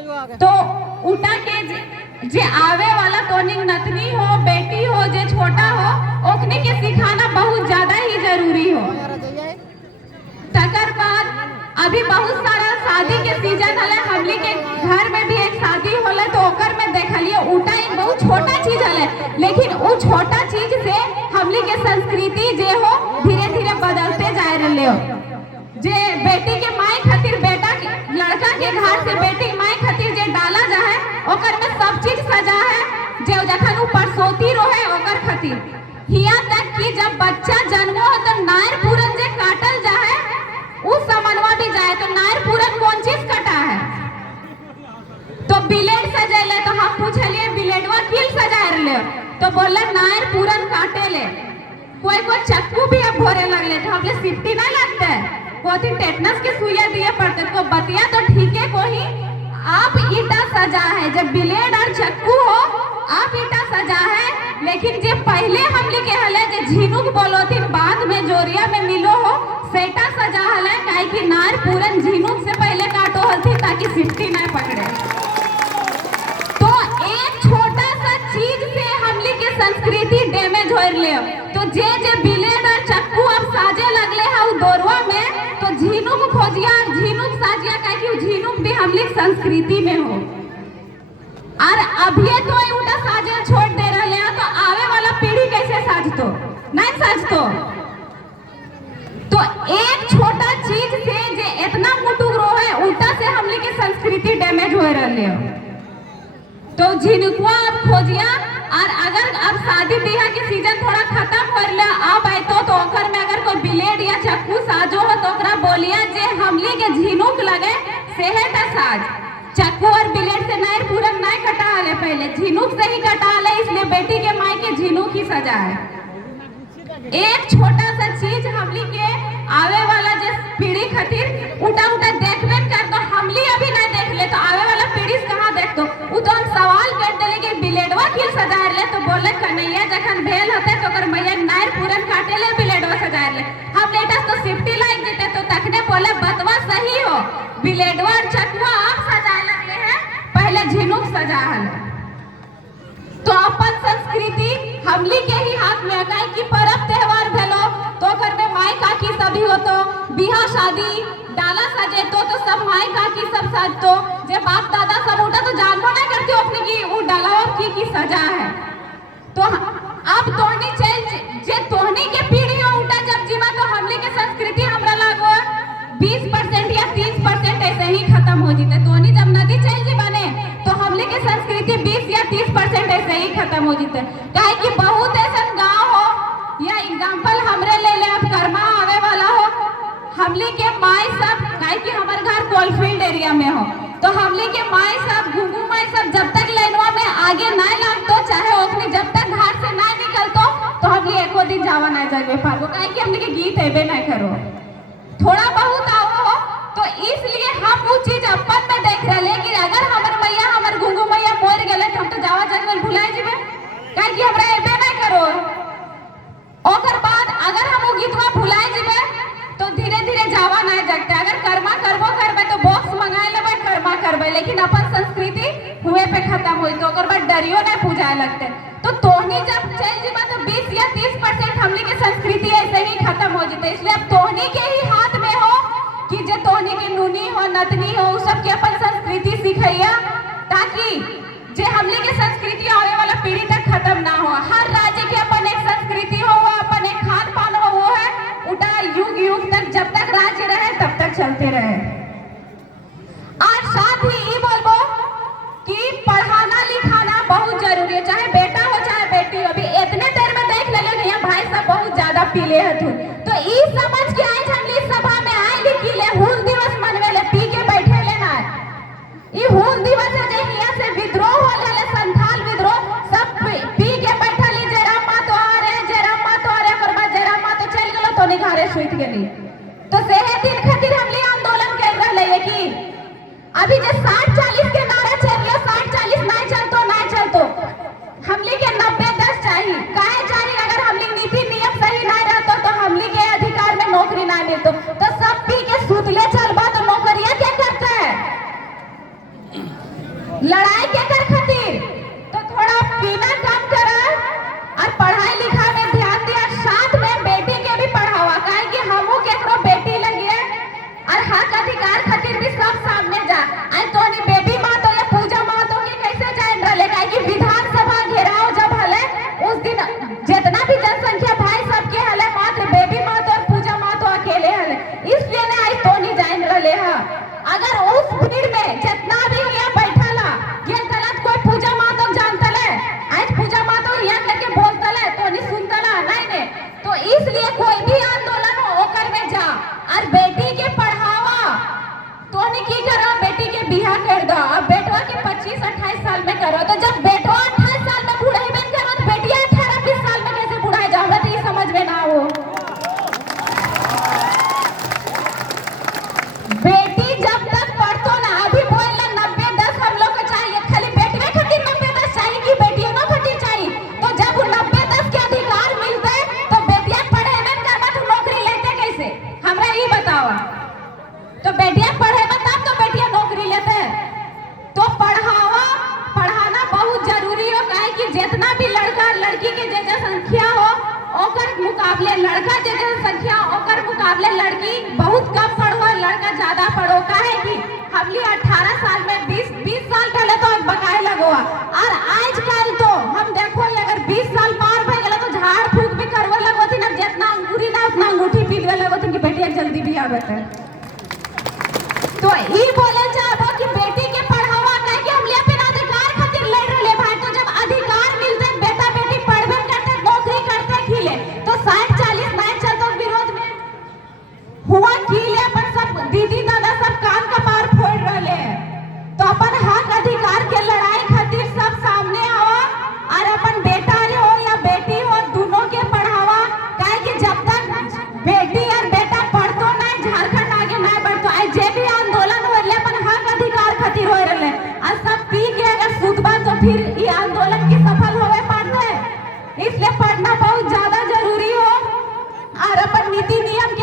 तो उठा के जे आवे वाला तोनिक नतनी हो, बेटी हो, जे छोटा हो, ओकने के सिखाना बहुत ज्यादा ही जरूरी हो। तकर बाद अभी बहुत सारा शादी के सीजन हले, हमली के घर में भी एक शादी होले तो ओकर में देखलिए ऊटा एक बहुत छोटा चीज हले, लेकिन वो छोटा चीज से हमली के संस्कृति जे हो धीरे धीरे बदलते जा रहे हो। जे बेटी के माई खातिर बेटा लड़का के घर से बेटी माई खातिर जे डाला जाए ओकर में सब चीज सजा है, जे जखन उ परसोती रोहे ओकर खातिर हिया तक कि जब बच्चा जन्मो हो तो नायर पूरन जे काटल जाए उस समनवा भी जाए। तो नायर पूरन कौन चीज कटा है? तो बिलेट सजेले, तो हम पूछलिए बिलेटवा किल सजाए ले, तो बोले नायर पूरन काटे ले। कोई कोई चक्कू भी अब भोरे लगले, तो हमले सिफ्टी नहीं लगते, कोई टेटनस के सुइया दिए पड़ते, को बतिया तो ठीक है कोई आप ईटा सजा है, जब ब्लेड और चक्कू हो आप ईटा सजा है, लेकिन जे पहले हमले के हले जे झिनुक बोलोथिन बाद में जोरिया में मिलो हो सेटा सजा हले, काहे कि नार पूरन झिनुक से पहले काटो हलथी ताकि सिफ्टी नहीं पकड़े। तो एक छोटा सा चीज से हमले के संस्कृति डैमेज हो ले। तो जे ब्लेड और चक्कू अब साजे लगले है उ दोरवा में, तो झिनुक खोजिया और झिनुक साजिया, काहे कि झिनुक भी हमली संस्कृति में हो। और अभी तो उल्टा साजे छोड़ दे रहे हैं, तो आवे वाला पीढ़ी कैसे साजतो? नहीं साजतो। तो एक छोटा चीज से जे इतना मुटुक रो है उल्टा से हमली के संस्कृति डैमेज हो रहे है। तो झिनुकवा अब खोजिया, और अगर अब शादी ब्याह के सीजन थोड़ा खत्म हो रहा अब आए तो ओकर में अगर कोई ब्लेड या चक्कू साजो हो तो ओकरा बोलिया जे हमली के झिनुक लगे सेहत साज। चक्कू और ब्लेड से नायर पूरन नहीं कटा हले, पहले झिनुक से ही कटा हले, इसलिए बेटी के माई के झिनुक ही सजा है। एक छोटा सा चीज हमली के आवे वाला जे पीढ़ी खातिर उठा उठा देखबे कर, तो हमली अभी नहीं देख ले तो आवे वाला पीढ़ी कहां देख। तो उ तो हम सवाल कर देले कि ब्लेडवा किल सजा ले, तो बोले कन्हैया जखन भेल होते तो कर मैया नायर पूरन काटे ले ब्लेडवा सजा ले। हम लेटस तो सिफ्टी लाइक देते, तो तखने बोले बतवा सही हो, ब्लेडवा और चक्कू आप सजाए लगले हैं, पहले झिनुक सजा हले। तो अपन संस्कृति हमली के ही हाथ में है, कि परब त्योहार भेलो तो घर में माई काकी सभी हो, तो बिहा शादी डाला सजे तो सब माई काकी सब सजतो, जे बाप दादा सब उठा तो जानबो नहीं करती अपने की वो डाला की सजा है। तो अब तोहनी चल जे तोहनी के पीढ़ी हो उठा जब जीवा, तो हमली के संस्कृति हमरा लागो 20% या 30% ऐसे ही खत्म हो जीते। तोहनी जब नदी चल जी बने तो हमली के संस्कृति 20 या 30% ऐसे ही खत्म हो जीते। काहे कि बहुत ऐसा गांव हो, या एग्जांपल हमरे ले ले, अब कर्मा आवे वाला हो, हमली के माई सब, काहे कि हमार घर कोलफील्ड एरिया में हो, तो हमली के माई सब घुंगू माई सब जब तक लाइनवा में आगे नहीं लगतो, चाहे ओखनी जब तक घर से नहीं निकलतो, तो हमली एको दिन जावा नहीं जागे पाबो, काहे कि हमली के गीत हेबे नहीं करो, थोड़ा बहुत आओ हो। तो इसलिए हम वो चीज अपन में देख रहे कि अगर हमर मैया हमर घुंगू मैया मोर गेले तो हम तो जावा जंगल भुलाए जेबे, काहे कि हमरा एबे नहीं करो। ओकर बाद अगर हम वो गीतवा भुलाए जेबे तो धीरे धीरे जावा नहीं जगते। अगर कर्मा करबो करबे तो बॉक्स मंगाए लेबे कर्मा करबे, लेकिन अपन संस्कृति हुए पे खत्म हुई, तो ओकर बाद डरियो नहीं पूजाए लगते। तो तोहनी जब चल जेबे तो 20 या 30% हमली के संस्कृति ऐसे ही खत्म हो जते। इसलिए अब तोहनी के ही हाथ में हो कि जे तोहनी के नूनी हो नतनी हो सब के अपन संस्कृति सिखैया, ताकि जे हमली के संस्कृति आने वाला पीढ़ी तक खत्म ना हो। हर राज्य के अपन एक संस्कृति हो, अपन एक खान पान हो, वो है उठा युग युग तक, जब तक राज्य रहे तब तक चलते रहे। और साथ ही ये बोलबो कि पढ़ाना लिखाना बहुत जरूरी है, चाहे बेटा हो चाहे बेटी हो। अभी इतने देर में देख ले भैया भाई सब बहुत ज्यादा पीले हथुन, तो ई समझ के आई हमली सभा में आई लिखी ले हूल दिवस मनवे ले, पी के बैठे ले ना। ई हूल दिवस है जे हिया से विद्रोह हो ले, संथाल विद्रोह, सब पी के बैठा ली, जयराम माँ तो आ रहे, जयराम माँ तो आ रहे, और बाद जयराम माँ तो चल गेलो तो निघारे सुइत गेली। तो सेहे दिन खातिर हमली आंदोलन कर रहले है कि अभी जे 60-40 के नारा चल रहा, 60-40 नहीं चलतो नहीं चलतो, हमली के 90-10 चाहिए। काहे चाहिए? अगर हमली नीति नियम सही नहीं रहतो तो हमली के अधिकार में नौकरी नहीं मिलतो। तो सब पी के सुतले चलबा तो नौकरियां क्या करता है? रहे हैं। अगर उस भीड़ में जितना भी यहाँ बैठा ला ये गलत कोई पूजा मातो जानता ले, आज पूजा मातो यहाँ करके बोलता ले तो नहीं सुनता ला नहीं ने, तो इसलिए कोई भी आंदोलन हो ओकर में जा और बेटी के पढ़ावा तो नहीं की करो, बेटी के बिहा कर दो। अब बेटवा के 25-28 साल में करो, तो जब बेटवा 28 साल में बूढ़ा ही बन करो तो बेटिया 18-20 साल में कैसे बूढ़ा जाओ, तो ये समझ में ना हो। बेटी जब तक पढ़तो ना, अभी बोलना 90-10 हम लोग को चाहिए, खाली बेटवे खातिर 90-10 चाहिए कि बेटियों को खातिर चाहिए। तो जब वो 90-10 के अधिकार मिलते तो बेटिया पढ़े में करवा तो नौकरी लेते कैसे, हमरा ये बताओ। तो बेटिया पढ़े में तब तो बेटिया नौकरी लेते हैं। तो पढ़ाना बहुत जरूरी हो, काहे कि जितना भी लड़का लड़की के जे संख्या हो ओकर मुकाबले लड़का जे संख्या ओकर मुकाबले लड़की बहुत कम पढ़ो, लड़का ज्यादा पढ़ो। काहे कि हमली 18 साल में 20 साल पहले तो बकाए लगो, और आजकल तो हम देखो अगर 20 साल पार भए गेला तो झाड़ फूक भी करवे लगो थी ना, जितना अंकुरी ना उतना अंगूठी पीलवे लगो थी कि बेटिया जल्दी बियाह बेटे। तो ई बोले चाहबो कि बेटी के पढ़ावा काहे कि हमले अपन अधिकार खातिर लड़ रहे भाई। तो जब अधिकार मिलते बेटा बेटी पढ़बे करते नौकरी करते खिले तो 60-40 नहीं चलतो विरोध में हुआ खिले अपन सब दीदी दादा सब कान का पार फोड़ रहे। तो अपन हक अधिकार के लड़ाई खातिर सब सामने आओ और अपन बेटा हो या बेटी हो दोनों के पढ़ावा, काहे कि जब तक बेटी और बेटा पढ़तो नहीं झारखंड आगे नहीं बढ़तो। आज जे भी आंदोलन हो रहे अपन हक अधिकार खातिर हो रहे और सब पी के अगर सुतबा तो फिर ये आंदोलन की सफल होवे पाते। इसलिए पढ़ना बहुत ज्यादा जरूरी हो और अपन नीति नियम